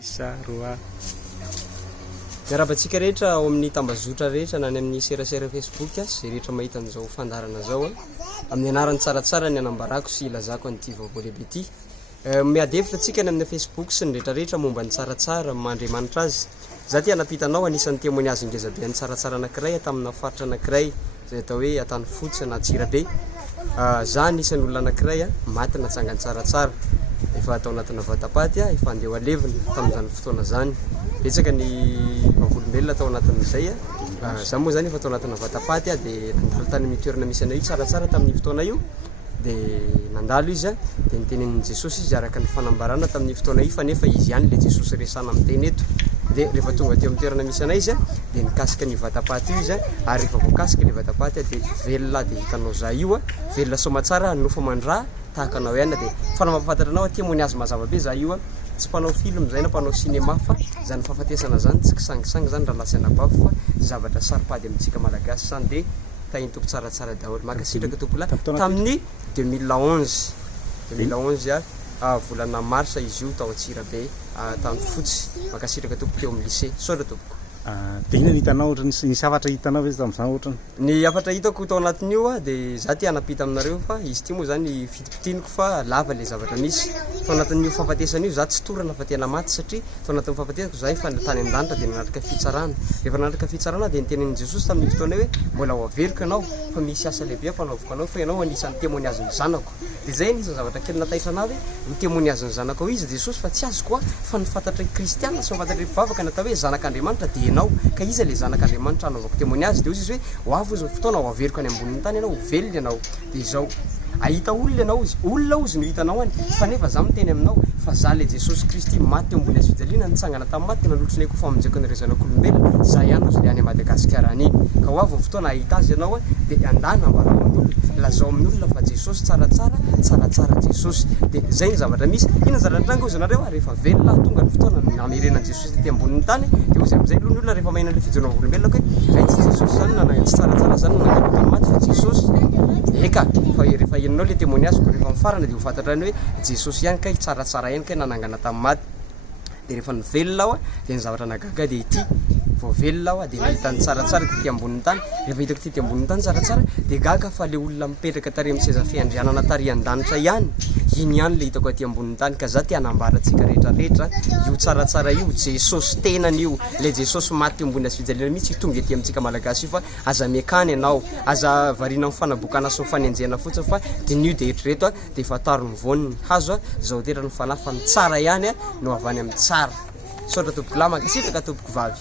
isa roa miarabantsika rehetra ao amin'ny tambazotra rehetra na ny amin'ny serasera Facebook zay rehetra mahita an'izao fandarana zao amin'ny anarany tsaratsara ny anambarako sy ilazako an'ity vaovao lehibe ity miadevitra tsika ny amin'ny Facebook sy ny rehetrarehetra momba ny tsaratsara mandriamanitra azy za ty anapitanao anisan'ny témoignage ngezabe ny tsaratsara anankiray tamina faritra anankiray zay atao hoe atany fotsy na Tsirabe za anisan'ny olona anankiray maty natsangany tsaratsara efa atao anatina vatapaty efa andeha alevina tamin'izany fotoana zany betsaka ny vavolombelona atao anatin'izay za moa zany efa atao anatina vatapaty dia nandalo tany mitoerana misy anao io tsaratsara tamin'ny fotoana io dia nandalo izy dia nitenenin' Jesosy izy araka ny fanambarana tamin'ny fotoana io fa nefa izy ihany le Jesosy resana miteny eto dia rehefa tonga teo amin'ny toerana misy anay izy dia nikasika ny vatapaty io izy ary rehefa voakasika le vatapaty dia velona dia hitanao za io velona somatsara nofa mandra tahaka anao ihany dia fana mampafantatra anao témoignage mazava be za io tsy mpanao film zay na mpanao cinéma fa zany fahafatesana zany tsy kisangisangy zany raha lasy anabavy fa zavatra saripady amintsika malagasy zany dia tahintoko tsaratsara daholo makasitraka tompola tamin'ny 2011 volana marsa izy io tao Tsirabe tany fotsy makasitraka tompo teo amin'ny lycée sodra tompoko dia ina hitanao ohatrany ny afatra hitanao izy tamin'izany ohatrany ny afatra hitako tao anatin'io dia za ty anapita aminareo fa izy ty moa zany fitipitianiko fa lava le zavatra misy tao anatin'io fahafatesana io za tsy torana fa tena maty satria tao anatin'ny fahafatesako za efa tany an-danitra dia nanatrika fitsarana rehefa nanatrika fitsarana dia nitenenin' Jesosy tamin'ny fotoana hoe mbola ho aveloka anao fa misy asa lehibe ampanaoviko anao fa ianao anisan'ny témoignage ny zanako dia zay anisan'ny zavatra kely nataitra anazy ny témoignage ny zanako ao izy Jesosy fa tsy azoko fa nifantatra kristiana sy mifantatra mpivavaka natao hoe zanak'Andriamanitra dia ianao ka iza le zanak'Andriamanitra anaovako témoignage dia izy hoe ho avy izy fotoana ho aveloka any ambonin'ny tany ianao ho velona ianao dia izao ahita olona ianao izy olona ozy no hitanao any fa nefa za miteny aminao fa za le Jesosy Kristy maty teo ambony hazofijaliana nitsangana tamin'ny maty nalotrony koa famonjeko ny rezanak'olombelona za ihany ozy le any Madagasikara aniny ka ho avy ny fotoana ahita azy ianao dia andana ambarao amin'olona lazao amin'ny olona fa Jesosy tsaratsara Jesosy dia zay ny zavatra misy ina zaratranga ozy nareo rehefa velona tonga ny fotoana namerenan'i Jesosy ty ambonin'ny tany dia ozy amin'izay aloha ny olona rehefa mahina le fijonao olombelona hoe ay tsy Jesosy zany nanagna tsy tsaratsara zany nanagna maty fa Jesosy eka fa rehefa henonao le témoignage ko rehefa mifarana dia ho fantatra ny hoe Jesosy ihany kay tsaratsara ihany kay nanangana tamin'ny maty dia rehefa nivelona aho dia ny zavatra nagaga dia ity vao velona aho dia nahita ny tsaratsara ty ambonin'ny tany rehefa hitako ty ambonin'ny tany tsaratsara dia gaga fa le olona mipetraka tary amin'ny seza fiandrianana tary an-danitra ihany iny ihany le hitako aty ambonin'ny tany ka za ty anambaratsika rehetrarehetra io tsaratsara io Jesosy tenany io le Jesosy maty ambony hazofijaliana mihitsy tonga ety amintsika malagasy io fa aza miakany ianao aza variana amin'ny fanabokana sy mifanenjena fotsiny fa dinio dia eritrereto dia efa taro ny voany hazo zao tera ny fanahy fa ny tsara ihany no avy any amin'ny tsara sotra tompoko lahy mankasitraka tompoko vavy